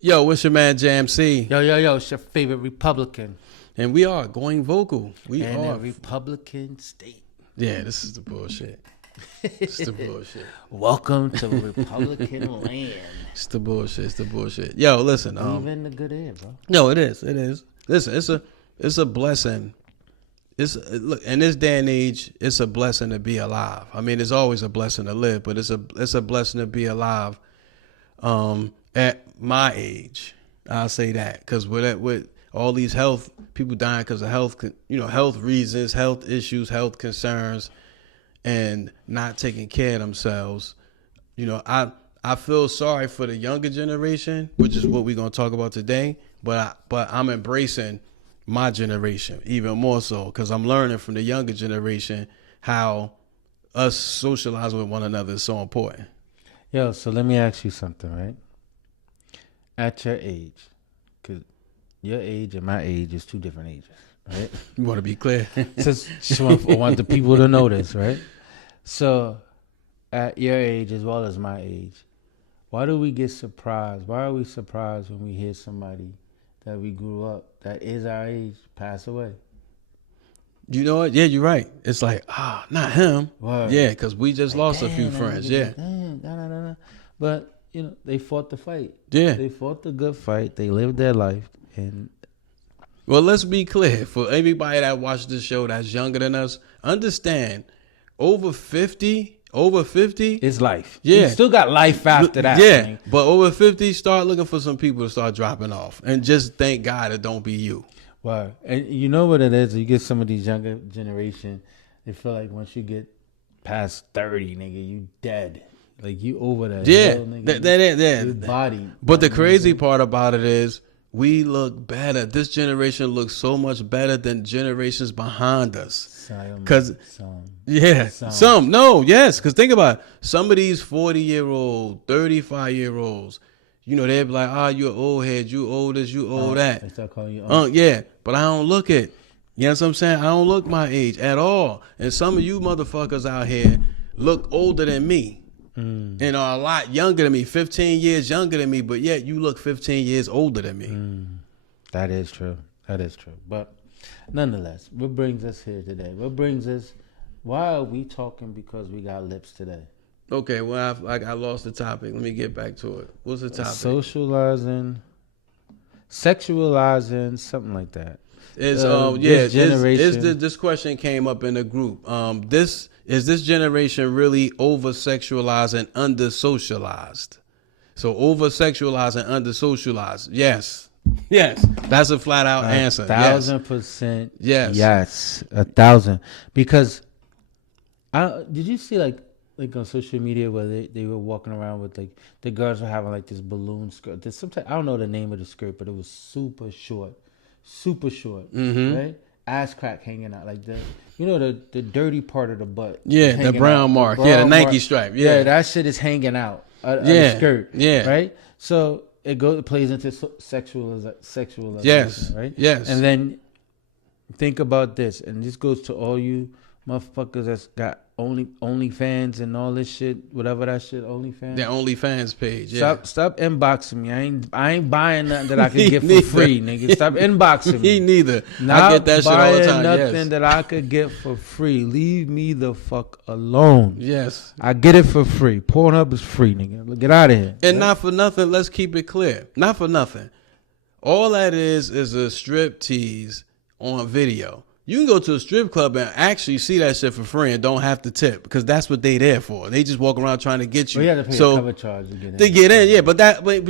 Yo, what's your man Jam C? Yo, it's your favorite Republican. And we are going vocal. We and are a Republican state. Yeah, this is the bullshit. It's the bullshit. Welcome to Republican land. It's the bullshit. It's the bullshit. Yo, listen. Even the good air, bro. No, it is. It is. Listen, it's a blessing. Look, in this day and age, it's a blessing to be alive. I mean, it's always a blessing to live, but it's a blessing to be alive. At my age, I'll say that, because with all these health people dying because of health reasons, health issues, health concerns, and not taking care of themselves. I feel sorry for the younger generation, which is what we're gonna talk about today. But I'm embracing my generation even more so, because I'm learning from the younger generation how us socializing with one another is so important. Yo, so let me ask you something, right? At your age, because your age and my age is two different ages, right? You want to be clear? just want the people to know this, right? So, at your age as well as my age, why do we get surprised? Why are we surprised when we hear somebody that we grew up, that is our age, pass away? You know what? Yeah, you're right. It's like, not him. Word. Yeah, because we just lost a few friends. Yeah. But, they fought the fight. Yeah. They fought the good fight. They lived their life. And well, let's be clear. For everybody that watched this show that's younger than us, understand, over 50, it's life. Yeah. You still got life after that. Yeah. Man. But over 50, start looking for some people to start dropping off. And just thank God it don't be you. Wow. And you know what it is? You get some of these younger generation, they feel like once you get past 30, nigga, you dead. Like, you over that. Yeah. Hill, nigga. You body. But the crazy part about it is, we look better. This generation looks so much better than generations behind us. Because because think about it. Some of these 40-year-old, 35-year-olds, they'd be like, you're old head, you old this, you old that. They start calling you yeah, but I don't look it. You know what I'm saying? I don't look my age at all. And some of you motherfuckers out here look older than me. And are a lot younger than me, 15 years younger than me, but yet you look 15 years older than me. That is true. But nonetheless, what brings us here today? Why are we talking because we got lips today? Okay, well, I lost the topic. Let me get back to it. What's the topic? Socializing, sexualizing, something like that. This question came up in the group. Is this generation really over-sexualized and under-socialized? So over-sexualized and under-socialized. Yes. That's a flat-out answer. 1,000%. Yes. 1,000. Because did you see like on social media where they were walking around with, like, the girls were having like this balloon skirt. There's I don't know the name of the skirt, but it was super short, right? Ass crack hanging out, like the dirty part of the butt. Yeah, the brown mark. The Nike stripe. Yeah, that shit is hanging out of the skirt. Yeah, right. So it plays into sexualization. Yes, right. Yes, and then think about this, and this goes to all you motherfuckers that's got OnlyFans and all this shit, whatever that shit, OnlyFans. The OnlyFans page. Yeah. Stop inboxing me. I ain't buying nothing that I can get for free, nigga. Stop inboxing me. Me neither. I get that shit all the time. Nothing that I could get for free. Leave me the fuck alone. Yes. I get it for free. Pornhub is free, nigga. Get out of here. And not for nothing, let's keep it clear. Not for nothing. All that is a strip tease on video. You can go to a strip club and actually see that shit for free and don't have to tip, because that's what they there for. They just walk around trying to get you. Well, you have to pay a cover charge to get in. They get in, yeah, but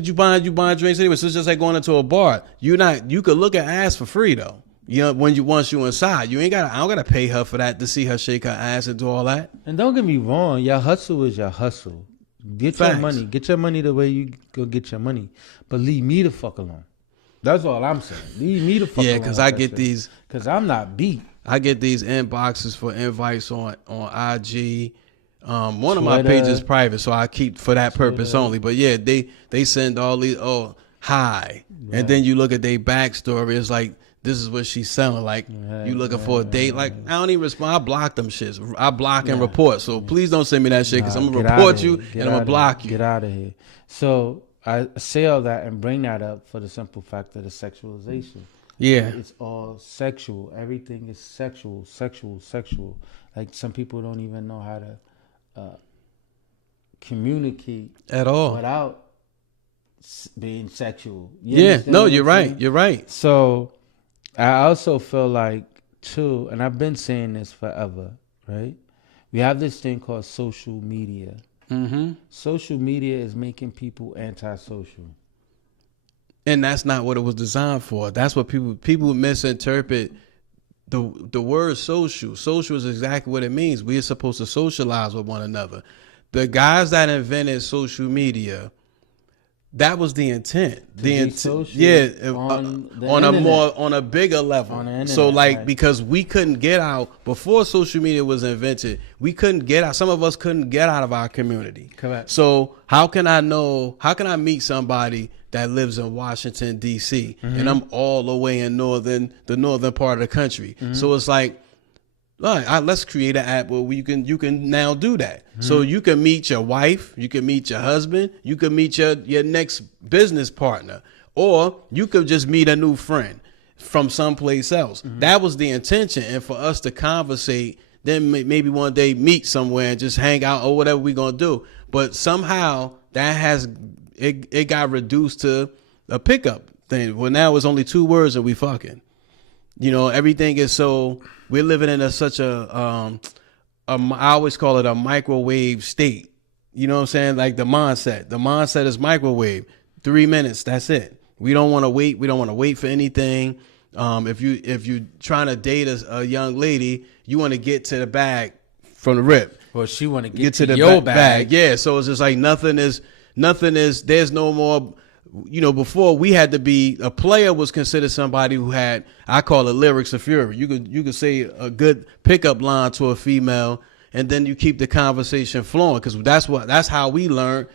you buying drinks anyway. So it's just like going into a bar. You could look at ass for free though. Once you inside, I don't gotta pay her for that to see her shake her ass and do all that. And don't get me wrong, your hustle is your hustle. Get your money. Get your money the way you go get your money. But leave me the fuck alone. That's all I'm saying. Leave me the fuck alone. Yeah, because I get these. Because I'm not beat. I get these inboxes for invites on IG. One Twitter, of my pages is private, so I keep for that purpose only. But yeah, they send all these, hi. Right. And then you look at their backstory. It's like, this is what she's selling. Like, you looking for a date. Like, I don't even respond. I block them shits. I block and report. So please don't send me that shit, because I'm going to report you and I'm going to block you. Get out of here. So I say all that and bring that up for the simple fact of the sexualization. Yeah. It's all sexual. Everything is sexual, sexual, sexual. Like some people don't even know how to communicate At all. without being sexual. You Yeah. understand No, what you're I'm right. saying? You're right. So I also feel like too, and I've been saying this forever, right? We have this thing called social media. Mm-hmm. Social media is making people antisocial. And that's not what it was designed for. That's what people misinterpret the word social. Social is exactly what it means. We are supposed to socialize with one another. The guys that invented social media, that was the intent. The be intent, social yeah, on the on internet. on a bigger level. On the internet, So like right. because we couldn't get out before social media was invented, we couldn't get out. Some of us couldn't get out of our community. Correct. So how can I know? How can I meet somebody that lives in Washington D.C. and I'm all the way in the northern part of the country? So it's like, all right, let's create an app where you can now do that. So you can meet your wife, you can meet your husband, you can meet your next business partner, or you could just meet a new friend from someplace else. That was the intention, and for us to conversate, then maybe one day meet somewhere and just hang out or whatever we're gonna do. But somehow that it got reduced to a pickup thing. Well, now it's only 2 words and we fucking. You know, everything is so. We're living in such a I always call it a microwave state. You know what I'm saying? Like the mindset. The mindset is microwave. 3 minutes. That's it. We don't want to wait. We don't want to wait for anything. If you trying to date a young lady, you want to get to the bag from the rip. Well, she want to get To the your bag. Yeah. So it's just like nothing is. There's no more. You know, before we had to be a player was considered somebody who had, I call it lyrics of fury. You could say a good pickup line to a female, and then you keep the conversation flowing, because that's how we learned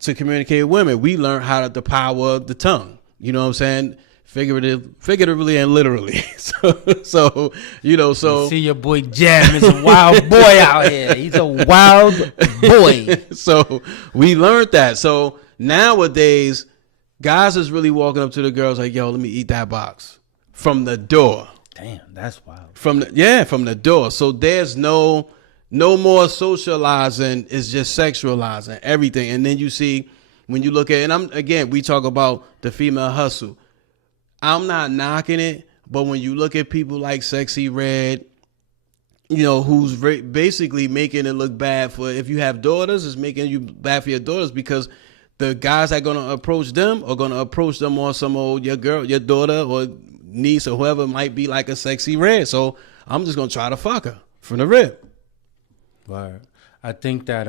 to communicate with women. We learned how the power of the tongue. You know what I'm saying? Figuratively and literally. So you know, so see your boy Jam is a wild boy out here. He's a wild boy. So we learned that. So nowadays, guys is really walking up to the girls like, yo, let me eat that box from the door. Damn, that's wild. From the door. So there's no more socializing. It's just sexualizing everything. And then you see when you look at, and we talk about the female hustle. I'm not knocking it, but when you look at people like Sexy Red, you know, who's basically making it look bad for, if you have daughters, it's making you bad for your daughters, because the guys that are going to approach them are going to approach them on some old, your daughter or niece or whoever might be like a Sexy Red. So I'm just going to try to fuck her from the rip. Word. I think that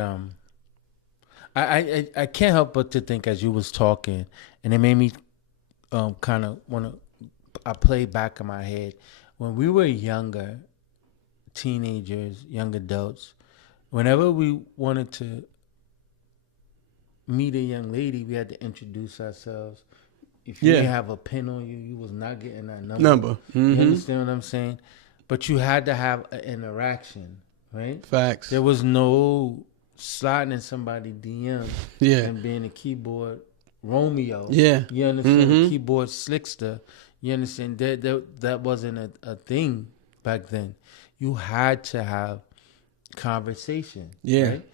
I can't help but to think as you was talking, and it made me kind of want to. I played back in my head when we were younger, teenagers, young adults. Whenever we wanted to meet a young lady, we had to introduce ourselves. If you didn't have a pin on you, you was not getting that number. Mm-hmm. You understand what I'm saying? But you had to have an interaction, right? Facts. There was no sliding in somebody's DM and being a keyboard Romeo. Yeah. You understand? A keyboard slickster. You understand? That wasn't a thing back then. You had to have conversation. Yeah. Right?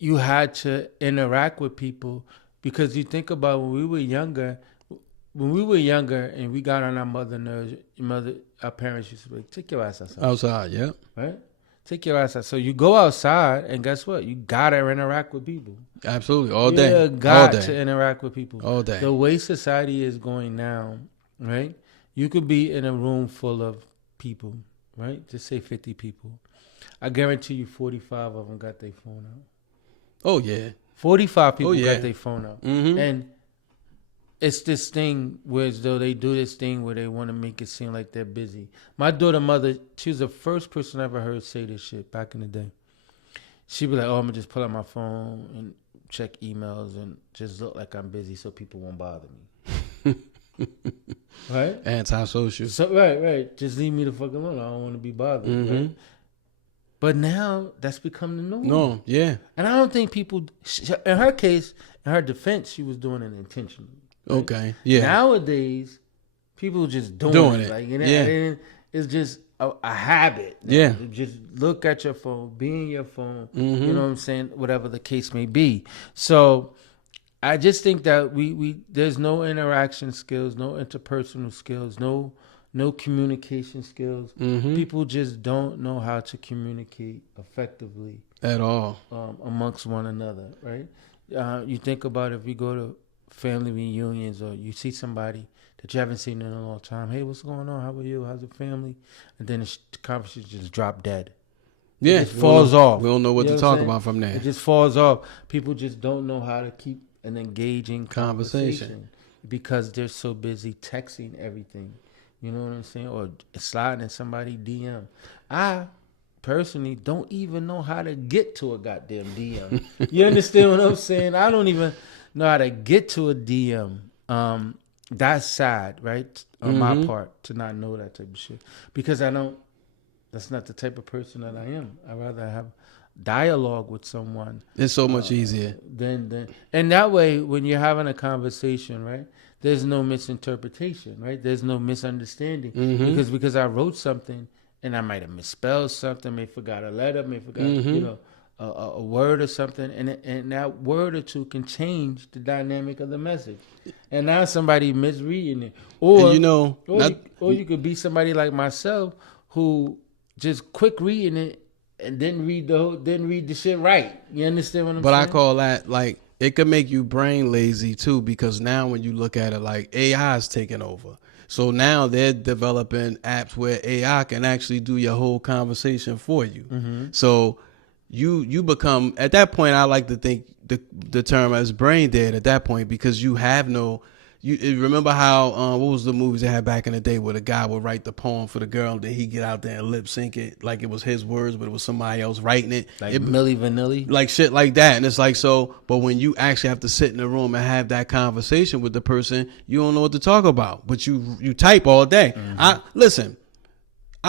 You had to interact with people, because you think about when we were younger and we got on our mother nerves, our parents used to be like, take your ass outside. Outside, yeah. Right? Take your ass outside. So you go outside, and guess what? You got to interact with people. Absolutely. All day. You got to interact with people. All day. The way society is going now, right? You could be in a room full of people, right? Just say 50 people. I guarantee you 45 of them got their phone out. Oh, yeah. 45 people got their phone out. Mm-hmm. And it's this thing where, as though they do this thing where they want to make it seem like they're busy. My daughter mother, she was the first person I ever heard say this shit back in the day. She'd be like, oh, I'm going to just pull out my phone and check emails and just look like I'm busy so people won't bother me. Right? Antisocial. So, right. Just leave me the fuck alone. I don't want to be bothered. Right? But now that's become the norm. No, yeah. And I don't think people, in her case, In her defense, she was doing it intentionally. Right? Okay. Yeah. Nowadays, people just doing it. Like, Yeah. it's just a habit. Yeah. Just look at your phone, be in your phone. Mm-hmm. You know what I'm saying? Whatever the case may be. So I just think that we there's no interaction skills, no interpersonal skills, no communication skills. Mm-hmm. People just don't know how to communicate effectively At all. amongst one another, right? You think about if you go to family reunions or you see somebody that you haven't seen in a long time. Hey, what's going on? How are you? How's the family? And then the conversation just drop dead. Yeah. It just falls off. We don't know what You to know talk I'm saying? about from there. It just falls off. People just don't know how to keep an engaging conversation because they're so busy texting everything. You know what I'm saying? Or sliding in somebody's DM. I personally don't even know how to get to a goddamn DM. You understand what I'm saying? I don't even know how to get to a DM. That's sad, right? On my part to not know that type of shit. Because that's not the type of person that I am. I'd rather have dialogue with someone. It's so much easier. And that way, when you're having a conversation, right, there's no misinterpretation, right? There's no misunderstanding. Because I wrote something and I might have misspelled something, may forgot a letter, may forgot, a word or something, and that word or two can change the dynamic of the message. And now somebody misreading it. Or, you could be somebody like myself who just quick reading it and didn't read the shit right. You understand what I'm saying? But I call that, like, it could make you brain lazy too, because now when you look at it, like, AI is taking over. So now they're developing apps where AI can actually do your whole conversation for you. So you become, at that point, I like to think the term as brain dead at that point, because you have no. You remember how what was the movies they had back in the day where the guy would write the poem for the girl, and then he get out there and lip sync it like it was his words, but it was somebody else writing it, like Milli Vanilli, like shit like that. And it's like, so, but when you actually have to sit in the room and have that conversation with the person, you don't know what to talk about, but you type all day. I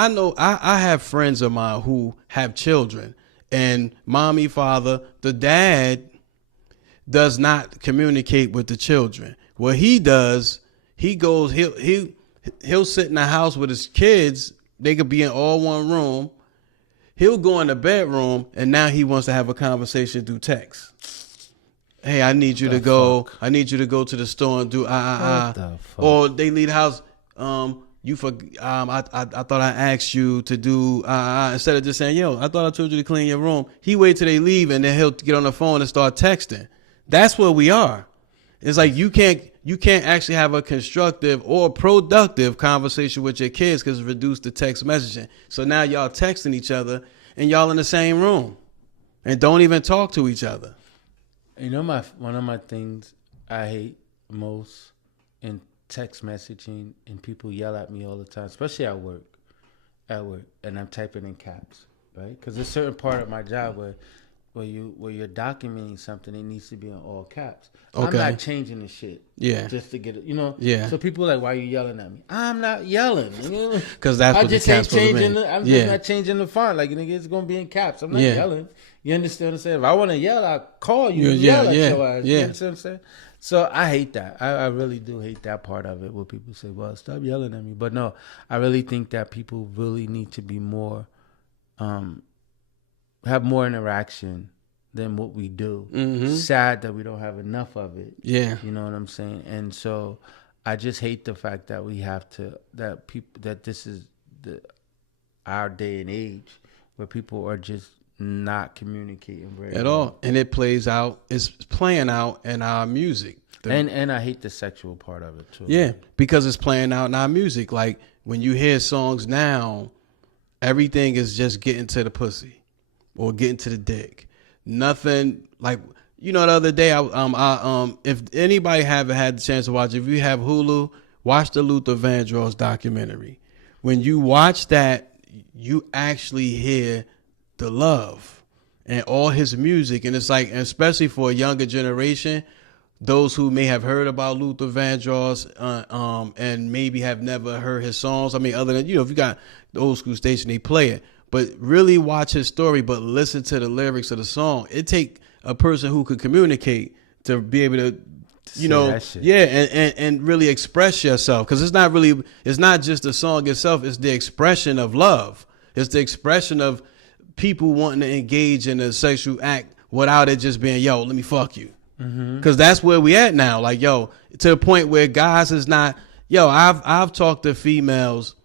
know I have friends of mine who have children, and mommy, father, the dad does not communicate with the children. What he does, he'll sit in the house with his kids. They could be in all one room. He'll go in the bedroom, and now he wants to have a conversation through text. Hey, I need you to go. I need you to go to the store and do Or they leave the house. I thought I asked you to do instead of just saying, yo, I thought I told you to clean your room. He wait till they leave, and then he'll get on the phone and start texting. That's where we are. It's like you can't actually have a constructive or productive conversation with your kids because it's reduced to text messaging. So now y'all texting each other and y'all in the same room and don't even talk to each other. You know, one of my things I hate most in text messaging, and people yell at me all the time, especially at work, and I'm typing in caps, right? Because there's a certain part of my job where you're documenting something, it needs to be in all caps. Okay. I'm not changing the shit. Yeah. Just to get it, Yeah. So people are like, why are you yelling at me? I'm not yelling. Because that's what the caps I'm just not changing the font. Like, nigga, it's going to be in caps. I'm not yelling. You understand what I'm saying? If I want to yell, I'll call you and yell at your ass. You understand what I'm saying? So I hate that. I really do hate that part of it where people say, well, stop yelling at me. But no, I really think that people really need to be more, have more interaction than what we do. Sad that we don't have enough of it. Yeah. You know what I'm saying? And so I just hate the fact that we have to, that this is our day and age where people are just not communicating very at all. And it's playing out in our music. And I hate the sexual part of it too. Yeah, because it's playing out in our music. Like when you hear songs now, everything is just getting to the pussy or getting to the dick. Nothing like, the other day, if anybody haven't had the chance to watch, if you have Hulu, watch the Luther Vandross documentary. When you watch that, you actually hear the love and all his music. And it's like, especially for a younger generation, those who may have heard about Luther Vandross and maybe have never heard his songs. I mean, other than, if you got the old school station, they play it. But really watch his story, but listen to the lyrics of the song. It take a person who could communicate to be able to, Say that shit. yeah, and really express yourself. Because it's not just the song itself. It's the expression of love. It's the expression of people wanting to engage in a sexual act without it just being, yo, let me fuck you. Because that's where we at now. Like, yo, to the point where guys is not, yo, I've talked to females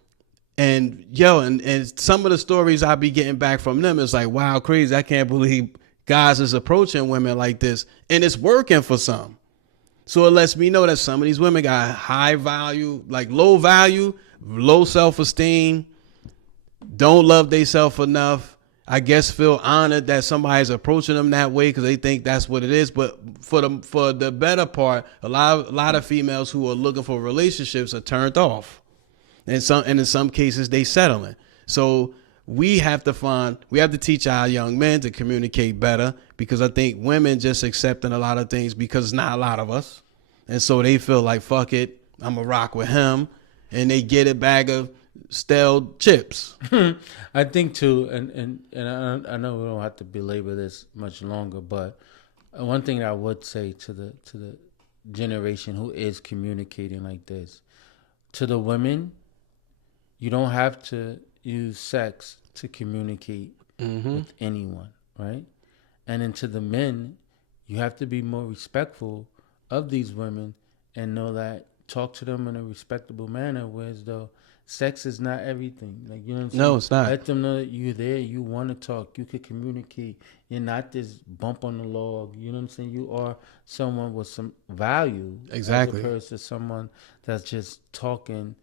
and some of the stories I be getting back from them is like, wow, crazy. I can't believe guys is approaching women like this, and it's working for some. So it lets me know that some of these women got high value, like low value, low self-esteem, don't love themselves enough. I guess feel honored that somebody's approaching them that way because they think that's what it is. But for the better part, a lot of females who are looking for relationships are turned off, and in some cases they settling. So we have to teach our young men to communicate better, because I think women just accepting a lot of things because it's not a lot of us. And so they feel like, fuck it, I'm going to rock with him. And they get a bag of stale chips. I think too, and I know we don't have to belabor this much longer, but one thing I would say to the generation who is communicating like this, to the women, you don't have to use sex to communicate with anyone, right? And then to the men, you have to be more respectful of these women and know that, talk to them in a respectable manner, whereas though sex is not everything. Like, you know what I'm saying? No, it's not. Let them know that you're there, you want to talk, you can communicate. You're not this bump on the log. You know what I'm saying? You are someone with some value. Exactly. As opposed to someone that's just talking,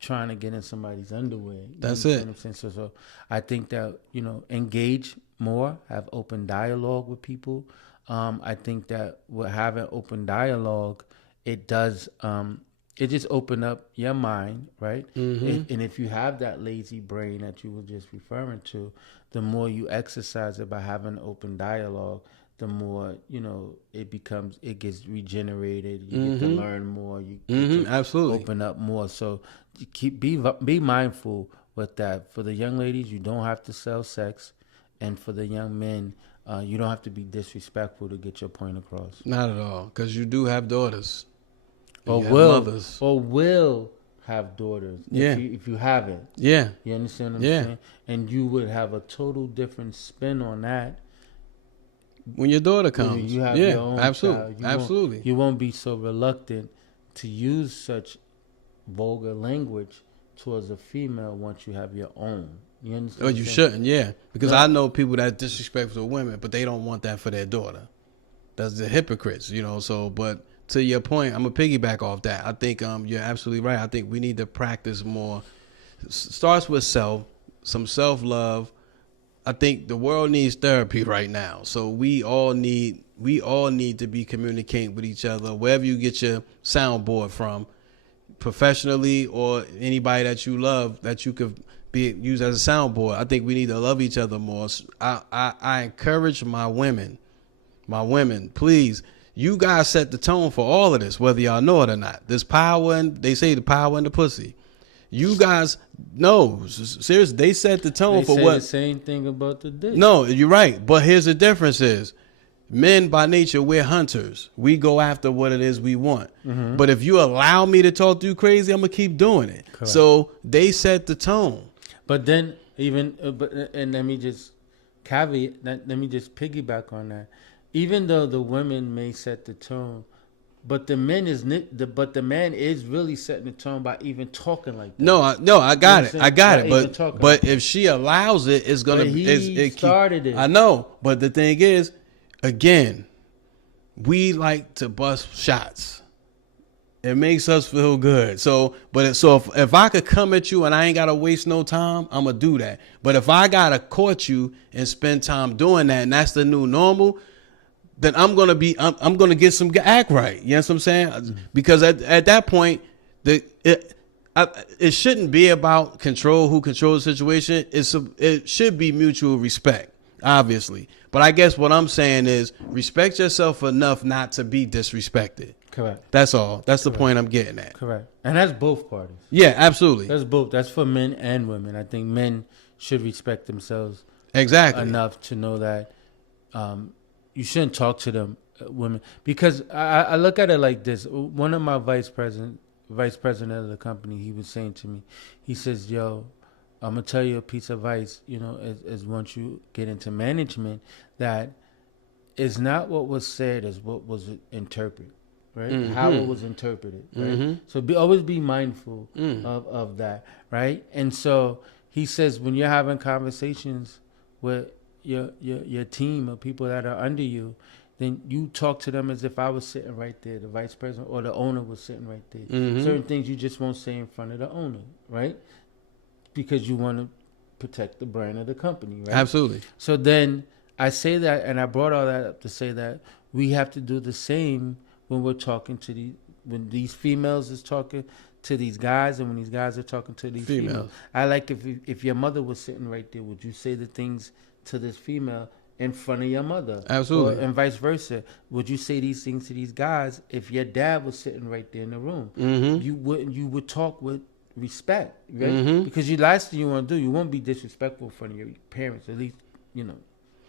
trying to get in somebody's underwear. That's You it. know what I'm saying? So I think that, engage more, have open dialogue with people. I think that with having open dialogue, it does, it just open up your mind, right? And if you have that lazy brain that you were just referring to, the more you exercise it by having open dialogue, the more, it gets regenerated. You get to learn more. You get to Absolutely. open up more. So be mindful with that. For the young ladies, you don't have to sell sex. And for the young men, you don't have to be disrespectful to get your point across. Not at all, because you do have daughters. Or You have will mothers. or will have daughters. Yeah. If you haven't. Yeah. You understand what I'm Yeah. saying? And you would have a total different spin on that. When your daughter comes. You have yeah, your own absolutely. child. Absolutely. You won't be so reluctant to use such vulgar language towards a female once you have your own. You understand? Or you shouldn't, yeah. Because I know people that disrespectful women, but they don't want that for their daughter. That's the hypocrites, so, but to your point, I'm going to piggyback off that. I think you're absolutely right. I think we need to practice more. Starts with some self-love. I think the world needs therapy right now. So we all need to be communicating with each other, wherever you get your soundboard from, professionally or anybody that you love that you could be used as a soundboard. I think we need to love each other more. I encourage my women, please, you guys set the tone for all of this, whether y'all know it or not. There's power, and they say the power in the pussy. You guys, no, seriously, they set the tone for what? The same thing about the dick. No, you're right. But here's the difference is, men by nature, we're hunters. We go after what it is we want. But if you allow me to talk to you crazy, I'm going to keep doing it. Correct. So they set the tone. But then and let me just caveat, let me just piggyback on that. Even though the women may set the tone, but the man is really setting the tone by even talking like that. No, I got it. I got it. But if she allows it, it's gonna. He started it. I know, but the thing is, again, we like to bust shots. It makes us feel good. So if I could come at you and I ain't gotta waste no time, I'm gonna do that. But if I gotta court you and spend time doing that, and that's the new normal, then I'm gonna get some act right. You know what I'm saying? Because at that point, it shouldn't be about control, who controls the situation. It should be mutual respect, obviously. But I guess what I'm saying is respect yourself enough not to be disrespected. Correct. That's all. That's the point I'm getting at. Correct. And that's both parties. Yeah, absolutely. That's both. That's for men and women. I think men should respect themselves exactly enough to know that you shouldn't talk to them women, because I look at it like this. One of my vice president of the company, he was saying to me, he says, "Yo, I'm gonna tell you a piece of advice. You know, as once you get into management, that is not what was said, is what was interpreted." Right, how it was interpreted. Right, so always be mindful of that. Right, and so he says when you're having conversations with your team of people that are under you, then you talk to them as if I was sitting right there, the vice president or the owner was sitting right there. Certain things you just won't say in front of the owner, right? Because you want to protect the brand of the company, right? Absolutely. So then I say that, and I brought all that up to say that we have to do the same when we're talking to when these females is talking to these guys, and when these guys are talking to these females. I like if your mother was sitting right there, would you say the things to this female in front of your mother? Absolutely. And vice versa. Would you say these things to these guys if your dad was sitting right there in the room? You would talk with respect, right? Because the last thing you want to do, you won't be disrespectful in front of your parents, at least, you know.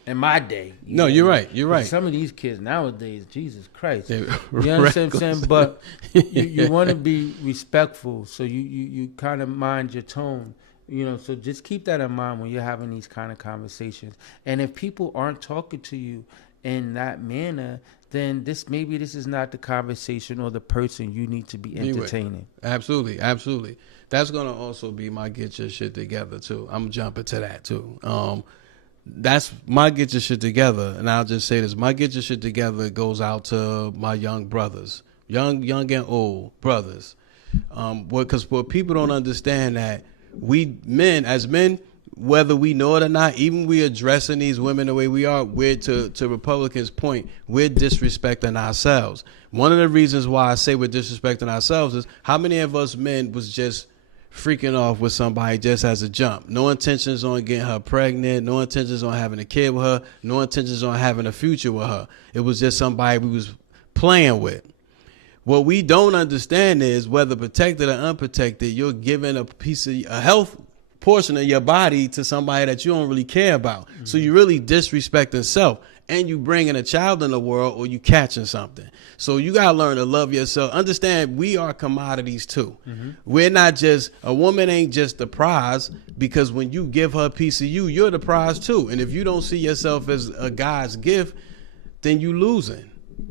In my day. You're right. You're right. Some of these kids nowadays, Jesus Christ. You understand what I'm saying? But you want to be respectful, so you kind of mind your tone. You know, so just keep that in mind when you're having these kind of conversations. And if people aren't talking to you in that manner, then this is not the conversation or the person you need to be entertaining. Absolutely, absolutely. That's gonna also be my get your shit together too. I'm jumping to that too. That's my get your shit together, and I'll just say this: my get your shit together goes out to my young brothers, young and old brothers. Because what people don't understand that we men, as men, whether we know it or not, even we addressing these women the way we are, we're to Republicans' point, we're disrespecting ourselves. One of the reasons why I say we're disrespecting ourselves is how many of us men was just freaking off with somebody just as a jump. No intentions on getting her pregnant, no intentions on having a kid with her, no intentions on having a future with her. It was just somebody we was playing with. What we don't understand is whether protected or unprotected, you're giving a health portion of your body to somebody that you don't really care about. So you really disrespecting self, and you bringing a child in the world, or you catching something. So you got to learn to love yourself. Understand we are commodities too. We're not just, a woman ain't just the prize, because when you give her a piece of you, you're the prize too. And if you don't see yourself as a God's gift, then you losing.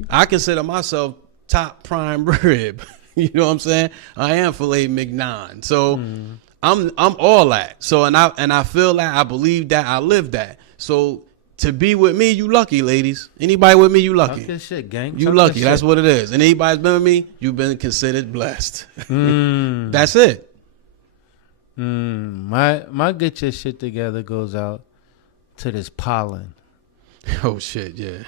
I consider myself top prime rib. You know what I'm saying? I am filet mignon. So I'm all that. So and I feel that, I believe that, I live that. So to be with me, you lucky, ladies. Anybody with me, you lucky. Talk that shit, gang. You Talk lucky. that That's shit. what it is. And anybody's been with me, you've been considered blessed. That's it. My get your shit together goes out to this pollen. Oh shit, yeah.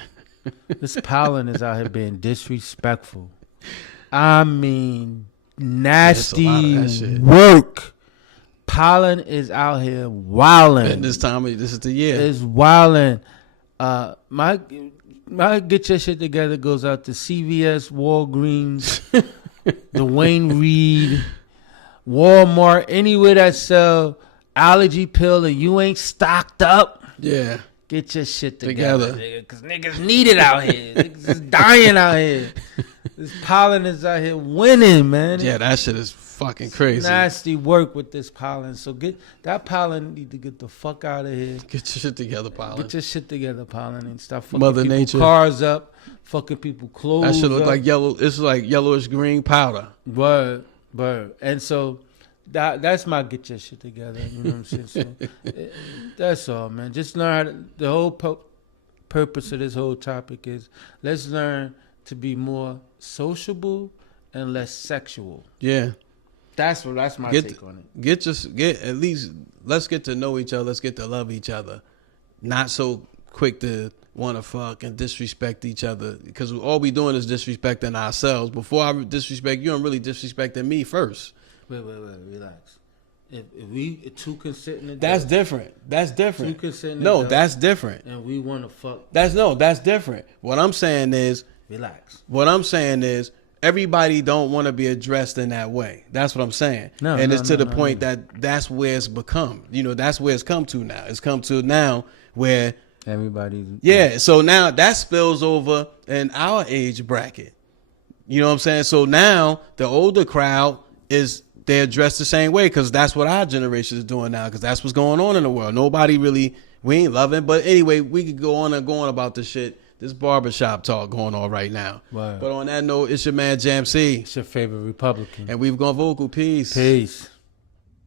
This pollen is out here being disrespectful. I mean, nasty work. Pollen is out here wilding. And this is the year. It's wilding. My get your shit together goes out to CVS, Walgreens, Dwayne Reed, Walmart, anywhere that sell allergy pill and you ain't stocked up. Yeah. Get your shit together, nigga, because niggas need it out here. Niggas is dying out here. This pollen is out here winning, man. Yeah, that shit is fucking crazy. Nasty work with this pollen. So that pollen need to get the fuck out of here. Get your shit together, pollen. Get your shit together, pollen, and stop fucking Mother people Nature. Cars up, fucking people clothes That shit look up. like yellow. It's like yellowish green powder. Word. And so that's my get your shit together. You know what I'm saying? So, that's all, man. Just learn how to, the whole purpose of this whole topic is let's learn to be more sociable and less sexual. Yeah. That's my take on it. Let's get to know each other. Let's get to love each other. Not so quick to want to fuck and disrespect each other, because all we doing is disrespecting ourselves. Before I disrespect you, I'm really disrespecting me first. Wait, relax. If we two consenting, That's different. That's different. Two consenting. No, that's different. And we want to fuck. That's different. What I'm saying is, relax. What I'm saying is, everybody don't want to be addressed in that way. That's what I'm saying. It's to the point that that's where it's become. You know, that's where it's come to now. It's come to now where Everybody's Yeah, so now that spills over in our age bracket. You know what I'm saying? So now the older crowd they're dressed the same way because that's what our generation is doing now because that's what's going on in the world. Nobody really, we ain't loving. But anyway, we could go on and go on about this shit. This barbershop talk going on right now. Wow. But on that note, it's your man Jam C. It's your favorite Republican. And we've gone vocal. Peace. Peace.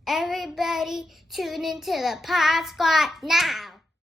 Everybody tune into the Pod Squad now.